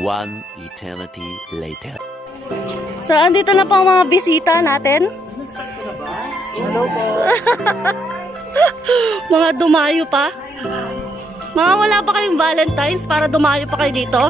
One eternity later. So, andito na po ang mga bisita natin. Hello po. Mga dumayo pa. Mga wala pa kayong Valentine's para dumayo pa kayo dito?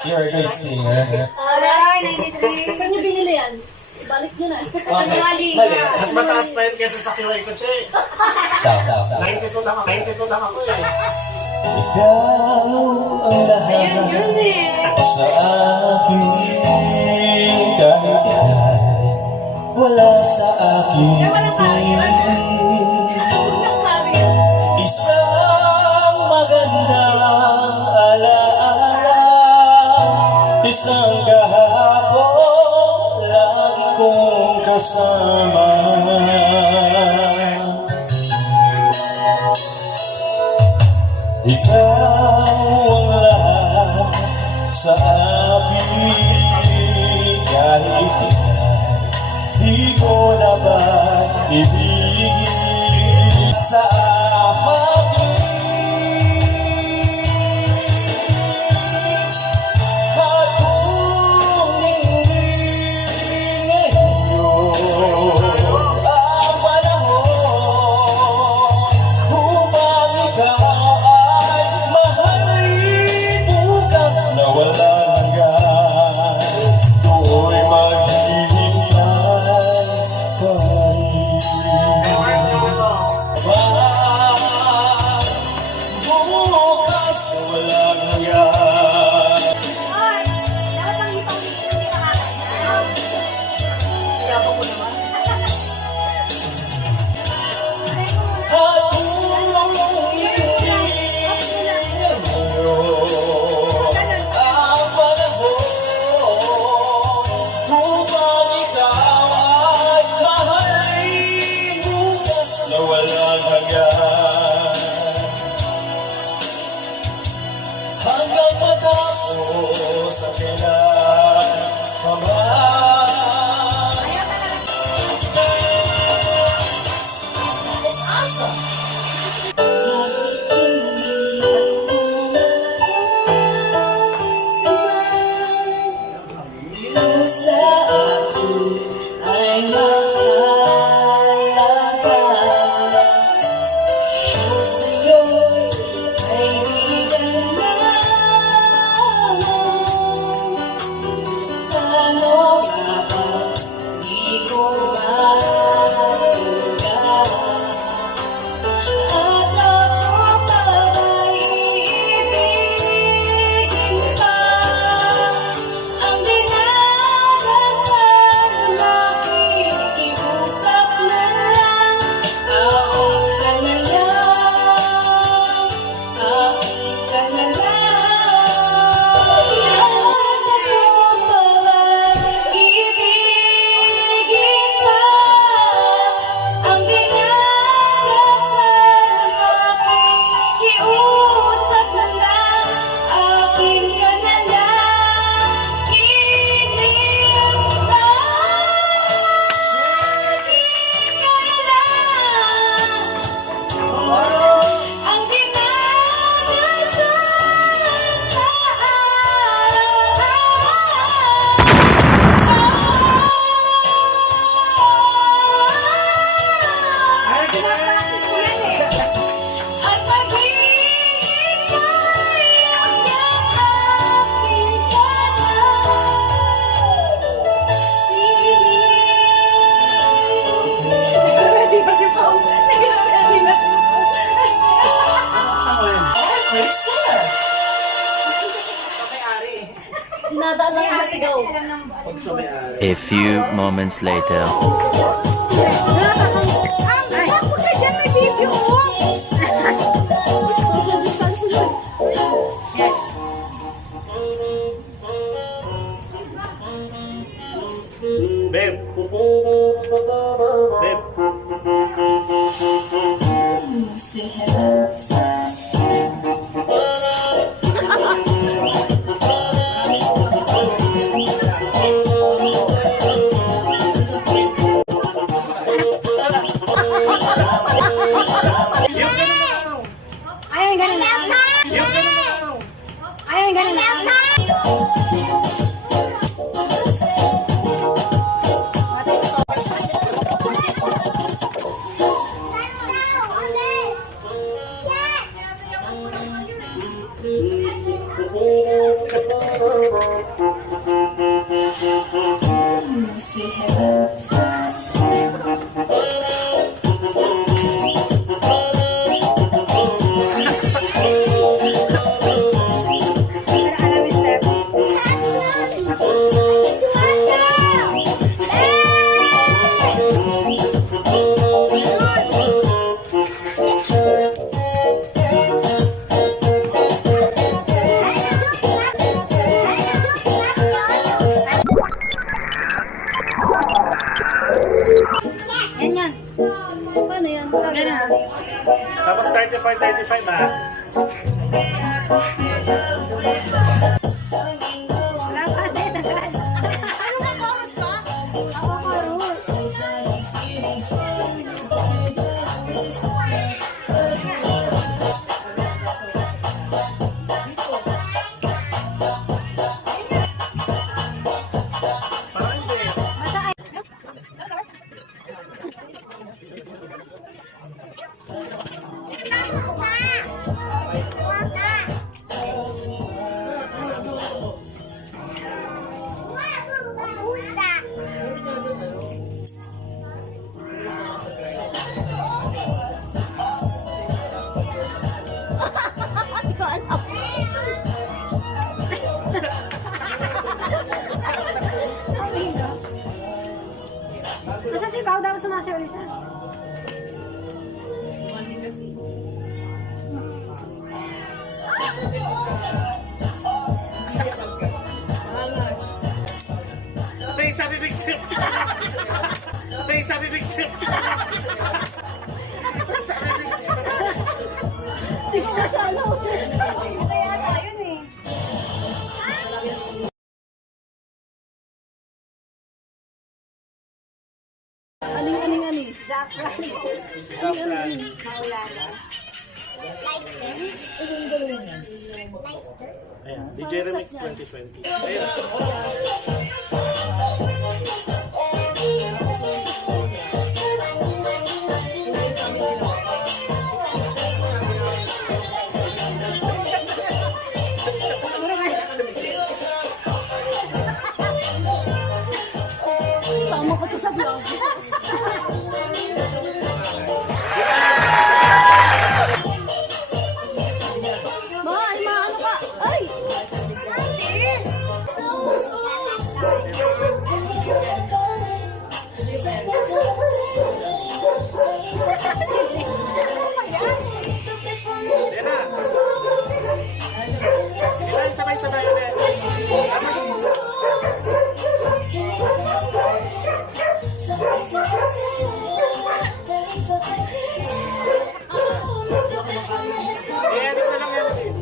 You're a great singer. Alright, 93. Saan niyo binili yan? Ibalik niyo na. Mali. Mas mataas pa yun kesa sa kiway ko, Che. Saw. 92 lang ako eh. Ikaw ang lahat Yun eh. sa akin. Kahit ikay wala sa akin. Walang kami. Isang magandang alaala, isang kahapon lagi kong kasama. Ikaw ang lahat sa akin, kahit ikay di ko dapat ibigin sa akin. At kung hindi ngayon ang panahon upang ikaw ay mahalin, bukas na wala hanggan, do'y maghihintay pa rin. Dinadaan lang sa sigaw. A few moments later. Ako ka dyan, may video, Babe. Babe. Ayun, ganun na. Ayun, ganun na. Alam mo, Steph. Yan yan. Paano yan? Ganun. Tapos 35 ha. Wala pa, tagal. Ano ka, chorus pa? Ako, chorus. Parang hindi. Hindi ko alam. Nasa si Pao dapat sumasayaw ulit siya. Ito yung sabi big step. Ito yung sabi big step. Kaya tayo eh. Aning. Zafran. Safran. Maulana. Ayan. DJ Remix 2020. Ayan. Sama ko to sa vlog. Ano ka? Ay! Ayan, sabay-sabay ulit. I-edit na lang yan ulit.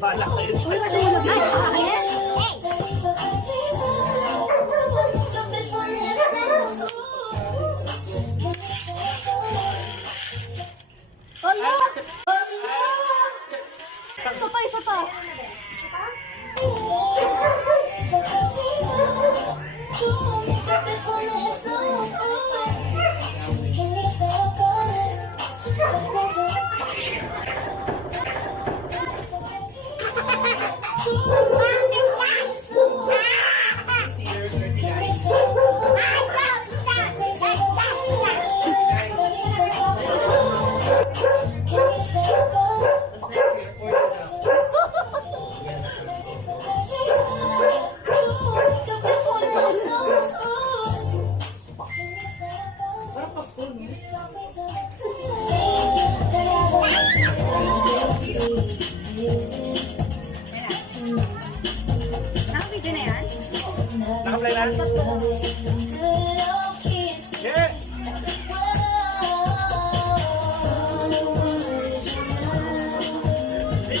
Bala kayo. Uy, masunog yun. Ayan. Naka-video na yan? Naka-play na? Yeah!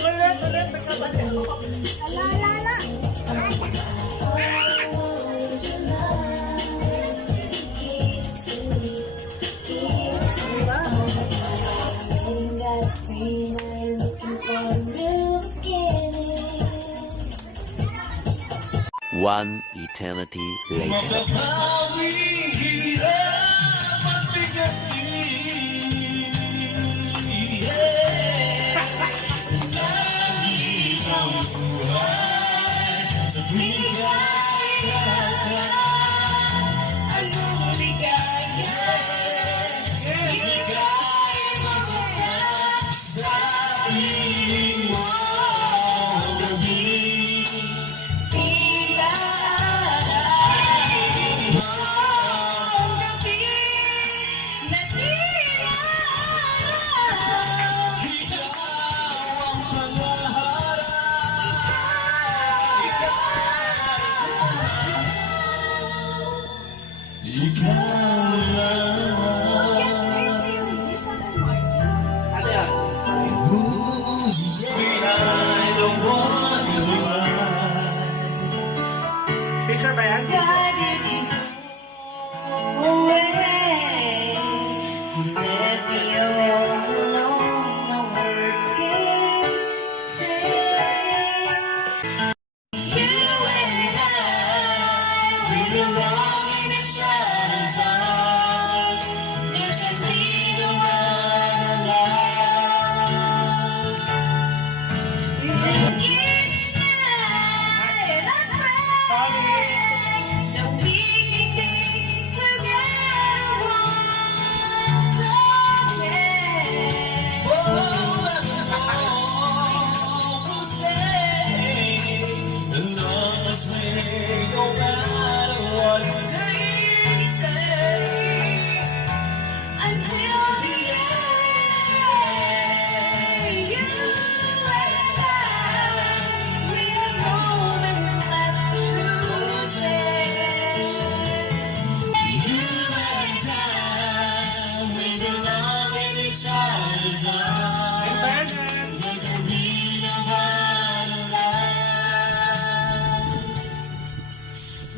Ulit, nagkabalik. One eternity later. Makabawi, hirap at bigasin. Lagi ang buhay sa bigaya ka. Anong ligaya? Ibigay mo sa piling mo gabi. Ano yan? Picture ba yan?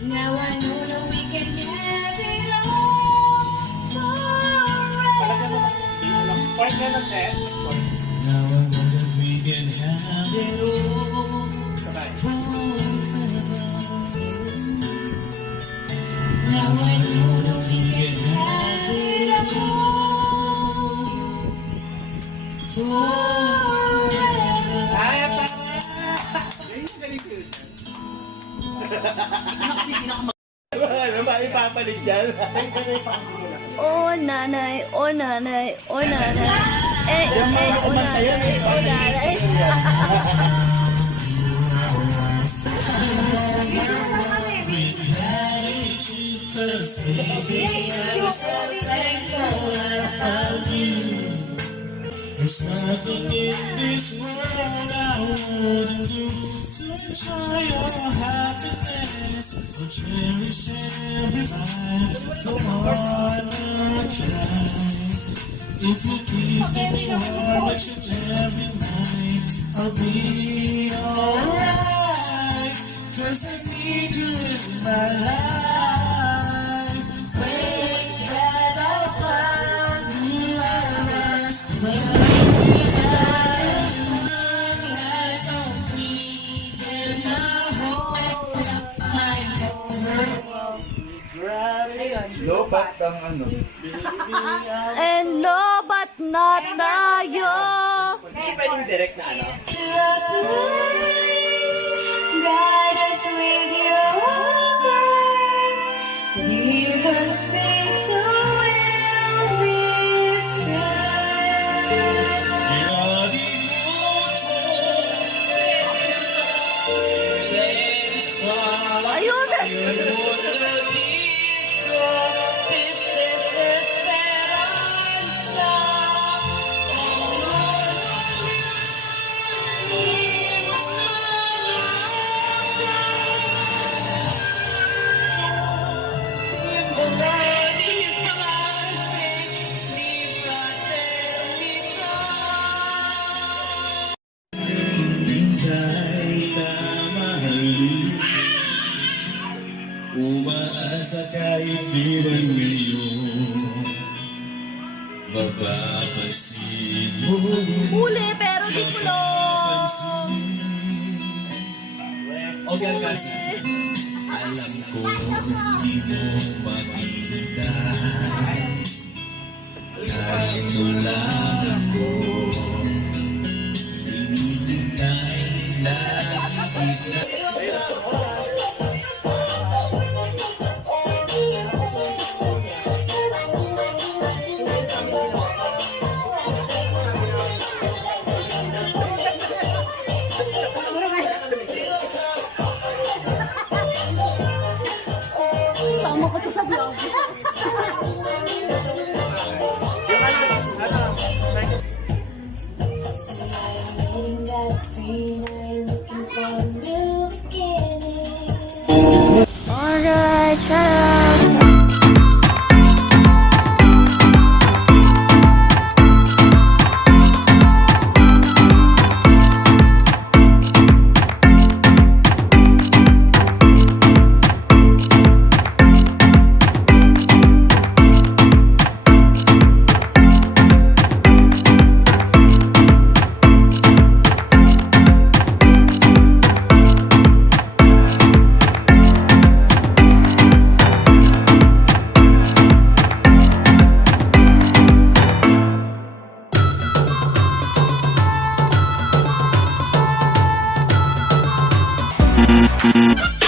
Now I know that we can have it all forever. Point ka lang, Seth. Now I know that we can have it all Sabay. forever. Now I know that we can have it all forever. Ay, tama! Ano ba ipapalit dyan? Oh nanay, oh nanay, oh nanay. Oh nanay, oh nanay. There's nothing in this world I wouldn't do to ensure your happiness. So cherish every night, go on and try. If you keep me warm each and every night, I'll be alright. 'Cause I need you in my life. Thank God I found you at last. Lobat ang ano. And lobat na tayo. Hindi pwedeng direct na ano? Ayusin! Hindi ka mahalin. Umaasa kahit di man ngayon. Mapapansin mo. Huli, pero di kulong! O yan kasi, alam ko hindi mo makita. Narito lang ako. Hinihintay na kita. Sama ko to sa vlog. Alright, shout out. Thank